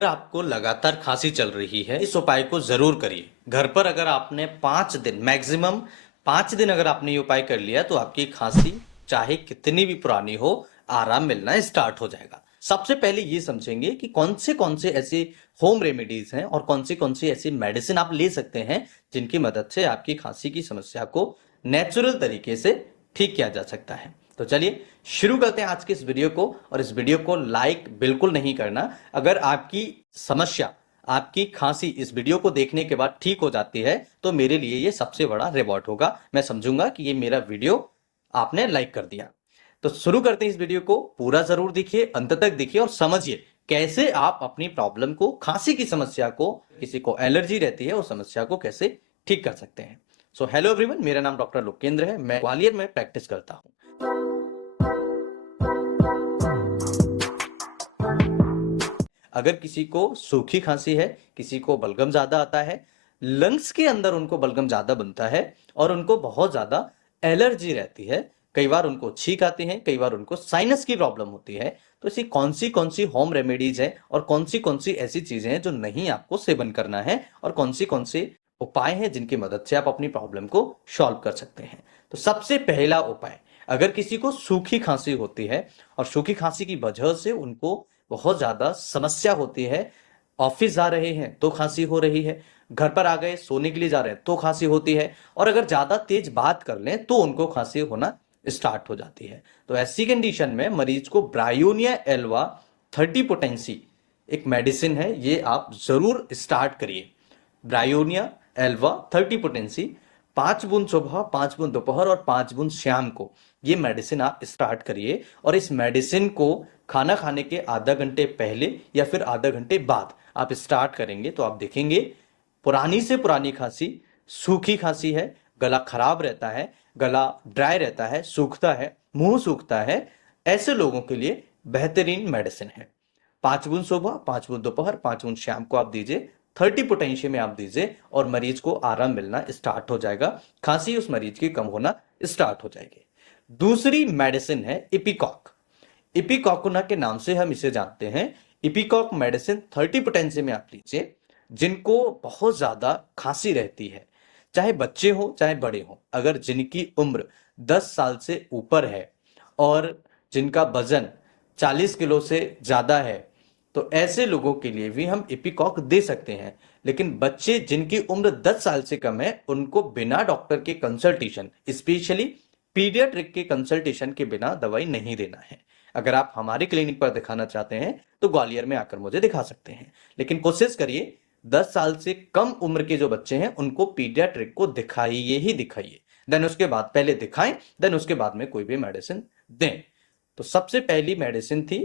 अगर आपको लगातार खांसी चल रही है, इस उपाय को जरूर करिए। घर पर अगर आपने 5 दिन, मैक्सिमम 5 दिन अगर आपने ये उपाय कर लिया तो आपकी खांसी चाहे कितनी भी पुरानी हो, आराम मिलना स्टार्ट हो जाएगा। सबसे पहले ये समझेंगे कि कौन से ऐसे होम रेमेडीज हैं और कौन सी ऐसी मेडिसिन आप ले सकते हैं जिनकी मदद से आपकी खांसी की समस्या को नेचुरल तरीके से ठीक किया जा सकता है। तो चलिए शुरू करते हैं आज के इस वीडियो को। और इस वीडियो को लाइक बिल्कुल नहीं करना। अगर आपकी समस्या, आपकी खांसी इस वीडियो को देखने के बाद ठीक हो जाती है तो मेरे लिए ये सबसे बड़ा रिवॉर्ड होगा। मैं समझूंगा कि ये मेरा वीडियो आपने लाइक कर दिया। तो शुरू करते हैं इस वीडियो को। पूरा जरूर देखिए, अंत तक देखिए और समझिए कैसे आप अपनी प्रॉब्लम को, खांसी की समस्या को, किसी को एलर्जी रहती है उस समस्या को कैसे ठीक कर सकते हैं। सो हेलो एवरीवन, मेरा नाम डॉक्टर लोकेंद्र है। मैं ग्वालियर में प्रैक्टिस करता हूँ। अगर किसी को सूखी खांसी है, किसी को बलगम ज्यादा आता है, लंग्स के अंदर उनको बलगम ज्यादा बनता है और उनको बहुत ज्यादा एलर्जी रहती है, कई बार उनको छींक आती है, कई बार उनको साइनस की प्रॉब्लम होती है, तो ऐसी कौन सी होम रेमेडीज है और कौन सी ऐसी चीजें हैं जो नहीं आपको सेवन करना है और कौन सी उपाय हैं जिनकी मदद से आप अपनी प्रॉब्लम को सॉल्व कर सकते हैं। तो सबसे पहला उपाय, अगर किसी को सूखी खांसी होती है और सूखी खांसी की वजह से उनको बहुत ज्यादा समस्या होती है, ऑफिस जा रहे हैं तो खांसी हो रही है, घर पर आ गए सोने के लिए जा रहे हैं तो खांसी होती है, और अगर ज्यादा तेज बात कर लें तो उनको खांसी होना स्टार्ट हो जाती है, तो ऐसी कंडीशन में मरीज को ब्रायोनिया एल्वा 30 पोटेंसी एक मेडिसिन है, ये आप जरूर स्टार्ट करिए। ब्रायोनिया एल्वा 30 पोटेंसी 5 बूंद सुबह, 5 बूंद दोपहर और 5 बूंद शाम को ये मेडिसिन आप स्टार्ट करिए। और इस मेडिसिन को खाना खाने के आधा घंटे पहले या फिर आधा घंटे बाद आप स्टार्ट करेंगे तो आप देखेंगे पुरानी से पुरानी खांसी, सूखी खांसी है, गला खराब रहता है, गला ड्राई रहता है, सूखता है, मुंह सूखता है, ऐसे लोगों के लिए बेहतरीन मेडिसिन है। 5 बूंद सुबह, 5 बूंद दोपहर, 5 बूंद शाम को आप दीजिए, 30 पोटेंशियम में आप दीजिए और मरीज को आराम मिलना स्टार्ट हो जाएगा, खांसी उस मरीज की कम होना स्टार्ट हो जाएगी। दूसरी मेडिसिन है इपिकॉक। इपिकॉकुना के नाम से हम इसे जानते हैं। इपिकॉक मेडिसिन 30 पोटेंसी में आप लीजिए। जिनको बहुत ज्यादा खांसी रहती है, चाहे बच्चे हो चाहे बड़े हो, अगर जिनकी उम्र 10 साल से ऊपर है और जिनका वजन 40 किलो से ज्यादा है, तो ऐसे लोगों के लिए भी हम इपिकॉक दे सकते हैं। लेकिन बच्चे जिनकी उम्र 10 साल से कम है उनको बिना डॉक्टर के कंसल्टेशन, स्पेशली पीडियाट्रिक के कंसल्टेशन के बिना दवाई नहीं देना है। अगर आप हमारे क्लिनिक पर दिखाना चाहते हैं तो ग्वालियर में आकर मुझे दिखा सकते हैं, लेकिन कोशिश करिए 10 साल से कम उम्र के जो बच्चे हैं उनको पीडियाट्रिक को दिखाइए ही दिखाइए। देन उसके बाद, पहले दिखाएं देन उसके बाद में कोई भी मेडिसिन दें। तो सबसे पहली मेडिसिन थी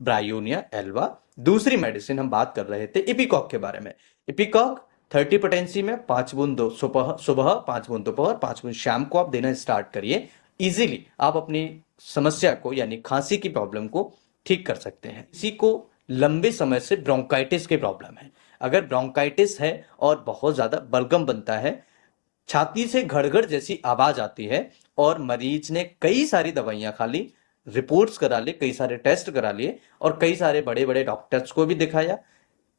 ब्रायोनिया एल्वा। दूसरी मेडिसिन हम बात कर रहे थे इपिकॉक के बारे में। इपिकॉक 30 पोटेंसी में 5 बूंद सुबह, 5 बूंद दोपहर, 5 बूंद शाम को आप देना स्टार्ट करिए। इजीली आप अपनी समस्या को यानी खांसी की प्रॉब्लम को ठीक कर सकते हैं। किसी को लंबे समय से ब्रोंकाइटिस की प्रॉब्लम है, अगर ब्रोंकाइटिस है और बहुत ज्यादा बलगम बनता है, छाती से घड़घड़ जैसी आवाज आती है और मरीज ने कई सारी दवाइयां खा ली, रिपोर्ट्स करा लिए, कई सारे टेस्ट करा लिए और कई सारे बड़े बड़े डॉक्टर्स को भी दिखाया,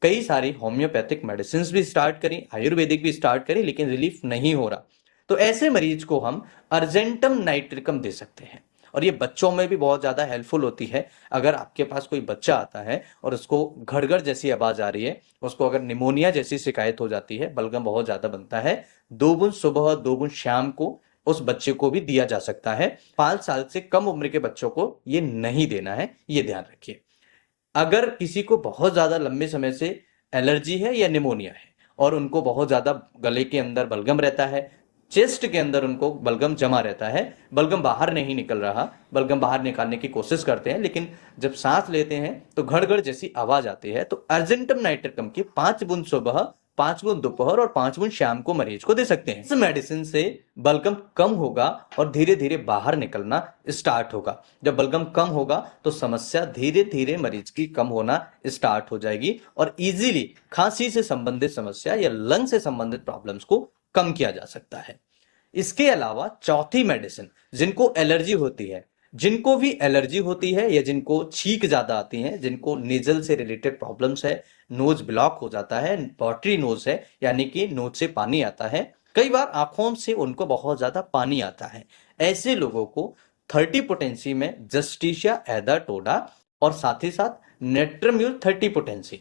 कई सारी होम्योपैथिक मेडिसिन भी स्टार्ट करी, आयुर्वेदिक भी स्टार्ट करी, लेकिन रिलीफ नहीं हो रहा, तो ऐसे मरीज को हम अर्जेंटम नाइट्रिकम दे सकते हैं। और ये बच्चों में भी बहुत ज्यादा हेल्पफुल होती है। अगर आपके पास कोई बच्चा आता है और उसको घड़घड़ जैसी आवाज आ रही है, उसको अगर निमोनिया जैसी शिकायत हो जाती है, बलगम बहुत ज्यादा बनता है, 2 बूंद सुबह 2 बूंद शाम को उस बच्चे को भी दिया जा सकता है। 5 साल से कम उम्र के बच्चों को ये नहीं देना है, ये ध्यान रखिए। अगर किसी को बहुत ज्यादा लंबे समय से एलर्जी है या निमोनिया है और उनको बहुत ज्यादा गले के अंदर बलगम रहता है, चेस्ट के अंदर उनको बलगम जमा रहता है, बलगम बाहर नहीं निकल रहा, बलगम बाहर निकालने की कोशिश करते हैं लेकिन जब सांस लेते हैं तो घड़घड़ जैसी आवाज आती है, तो अर्जेंटम नाइट्रिकम की 5 बूंद सुबह, 5 बूंद दोपहर और 5 बूंद शाम को मरीज को दे सकते हैं। इस मेडिसिन से बलगम कम होगा और धीरे धीरे बाहर निकलना स्टार्ट होगा। जब बलगम कम होगा तो समस्या धीरे धीरे मरीज की कम होना स्टार्ट हो जाएगी और इजीली खांसी से संबंधित समस्या या लंग से संबंधित प्रॉब्लम्स को कम किया जा सकता है। इसके अलावा चौथी मेडिसिन, जिनको एलर्जी होती है, जिनको भी एलर्जी होती है या जिनको छींक ज्यादा आती है, जिनको नेजल से रिलेटेड प्रॉब्लम्स है, नोज ब्लॉक हो जाता है, वाटरी नोज है यानी कि नोज से पानी आता है, कई बार आंखों से उनको बहुत ज्यादा पानी आता है, ऐसे लोगों को 30 पोटेंसी में जस्टिशिया एदा टोडा और साथ ही साथ नेट्रम्यूल 30 पोटेंसी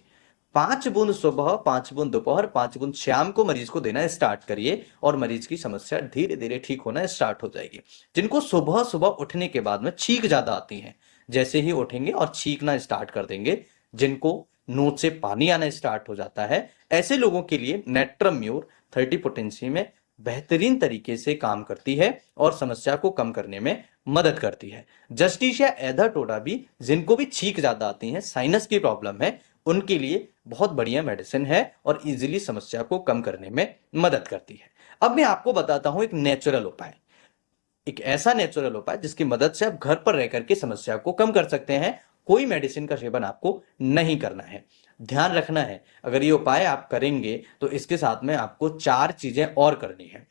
5 बूंद सुबह, 5 बूंद दोपहर, 5 बूंद शाम को मरीज को देना स्टार्ट करिए और मरीज की समस्या धीरे धीरे ठीक होना स्टार्ट हो जाएगी। जिनको सुबह सुबह उठने के बाद में छींक ज्यादा आती है, जैसे ही उठेंगे और छींकना स्टार्ट कर देंगे, जिनको नोज से पानी आना स्टार्ट हो जाता है, ऐसे लोगों के लिए नेट्रम्यूर 30 पोटेंसी में बेहतरीन तरीके से काम करती है और समस्या को कम करने में मदद करती है। जस्टिशिया एधा टोडा भी, जिनको भी छींक ज्यादा आती है, साइनस की प्रॉब्लम है, उनके लिए बहुत बढ़िया मेडिसिन है और इजीली समस्या को कम करने में मदद करती है। अब मैं आपको बताता हूं एक नेचुरल उपाय, एक ऐसा नेचुरल उपाय जिसकी मदद से आप घर पर रह करके समस्या को कम कर सकते हैं। कोई मेडिसिन का सेवन आपको नहीं करना है। ध्यान रखना है, अगर ये उपाय आप करेंगे तो इसके साथ में आपको 4 चीजें और करनी है।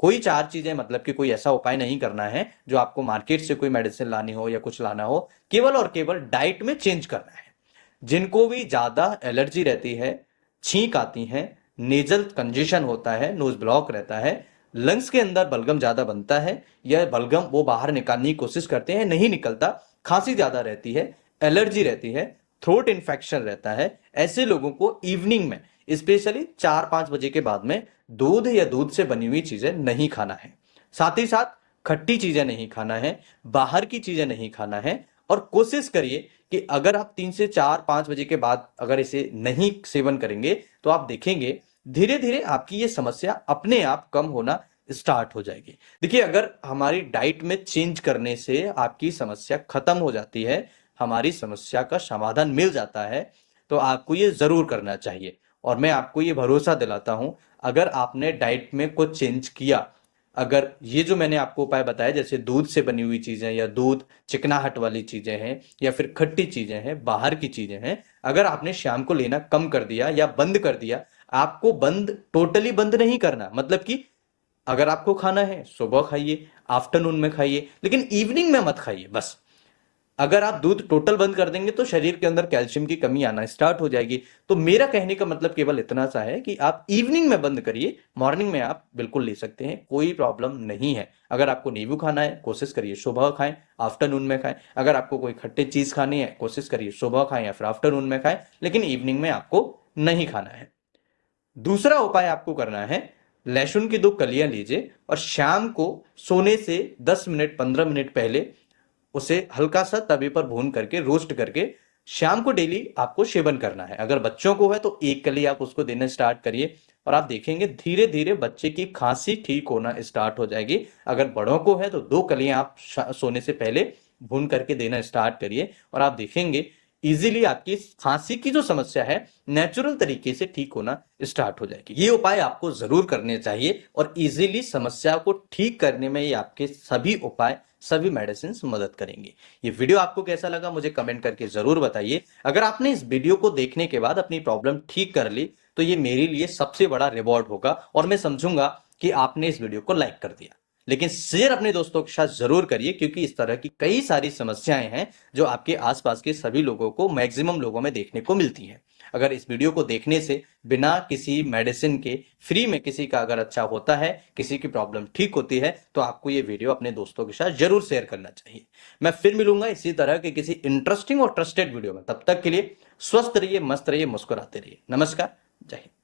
कोई 4 चीजें मतलब कि कोई ऐसा उपाय नहीं करना है जो आपको मार्केट से कोई मेडिसिन लानी हो या कुछ लाना हो, केवल और केवल डाइट में चेंज करना है। जिनको भी ज्यादा एलर्जी रहती है, छींक आती है, नेजल कंजेशन होता है, नोज ब्लॉक रहता है, लंग्स के अंदर बलगम ज्यादा बनता है या बलगम वो बाहर निकालने की कोशिश करते हैं, नहीं निकलता, खांसी ज्यादा रहती है, एलर्जी रहती है, थ्रोट इन्फेक्शन रहता है, ऐसे लोगों को इवनिंग में स्पेशली 4-5 बजे के बाद में दूध या दूध से बनी हुई चीजें नहीं खाना है। साथ ही साथ खट्टी चीजें नहीं खाना है, बाहर की चीजें नहीं खाना है, और कोशिश करिए कि अगर आप 3 से 4-5 बजे के बाद अगर इसे नहीं सेवन करेंगे तो आप देखेंगे धीरे धीरे आपकी ये समस्या अपने आप कम होना स्टार्ट हो जाएगी। देखिए, अगर हमारी डाइट में चेंज करने से आपकी समस्या खत्म हो जाती है, हमारी समस्या का समाधान मिल जाता है, तो आपको ये जरूर करना चाहिए। और मैं आपको ये भरोसा दिलाता हूं, अगर आपने डाइट में कुछ चेंज किया, अगर ये जो मैंने आपको उपाय बताया जैसे दूध से बनी हुई चीजें या दूध चिकनाहट वाली चीजें हैं या फिर खट्टी चीजें हैं, बाहर की चीजें हैं, अगर आपने शाम को लेना कम कर दिया या बंद कर दिया, आपको बंद टोटली बंद नहीं करना, मतलब कि अगर आपको खाना है सुबह खाइए, आफ्टरनून में खाइए, लेकिन इवनिंग में मत खाइए बस। अगर आप दूध टोटल बंद कर देंगे तो शरीर के अंदर कैल्शियम की कमी आना स्टार्ट हो जाएगी। तो मेरा कहने का मतलब केवल इतना सा है कि आप इवनिंग में बंद करिए, मॉर्निंग में आप बिल्कुल ले सकते हैं, कोई प्रॉब्लम नहीं है। अगर आपको नींबू खाना है कोशिश करिए सुबह खाएं, आफ्टरनून में खाएं। अगर आपको कोई खट्टी चीज खानी है कोशिश करिए सुबह खाएं या फिर आफ्टरनून में खाएं, लेकिन इवनिंग में आपको नहीं खाना है। दूसरा उपाय आपको करना है, लहसुन की 2 कलियां लीजिए और शाम को सोने से 10 मिनट 15 मिनट पहले उसे हल्का सा तवे पर भून करके रोस्ट करके शाम को डेली आपको सेवन करना है। अगर बच्चों को है तो 1 कली आप उसको देना स्टार्ट करिए और आप देखेंगे धीरे धीरे बच्चे की खांसी ठीक होना स्टार्ट हो जाएगी। अगर बड़ों को है तो 2 कलियां आप सोने से पहले भून करके देना स्टार्ट करिए और आप देखेंगे इजीली आपकी खांसी की जो समस्या है नेचुरल तरीके से ठीक होना स्टार्ट हो जाएगी। ये उपाय आपको जरूर करने चाहिए और इजीली समस्या को ठीक करने में ये आपके सभी उपाय, सभी मेडिसिन मदद करेंगे। ये वीडियो आपको कैसा लगा मुझे कमेंट करके जरूर बताइए। अगर आपने इस वीडियो को देखने के बाद अपनी प्रॉब्लम ठीक कर ली तो ये मेरे लिए सबसे बड़ा रिवॉर्ड होगा और मैं समझूंगा कि आपने इस वीडियो को लाइक कर दिया। लेकिन शेयर अपने दोस्तों के साथ जरूर करिए, क्योंकि इस तरह की कई सारी समस्याएं हैं जो आपके आसपास के सभी लोगों को, मैक्सिमम लोगों में देखने को मिलती हैं। अगर इस वीडियो को देखने से बिना किसी मेडिसिन के फ्री में किसी का अगर अच्छा होता है, किसी की प्रॉब्लम ठीक होती है, तो आपको ये वीडियो अपने दोस्तों के साथ जरूर शेयर करना चाहिए। मैं फिर मिलूंगा इसी तरह के किसी इंटरेस्टिंग और ट्रस्टेड वीडियो में। तब तक के लिए स्वस्थ रहिए, मस्त रहिए, मुस्कुराते रहिए। नमस्कार, जय हिंद।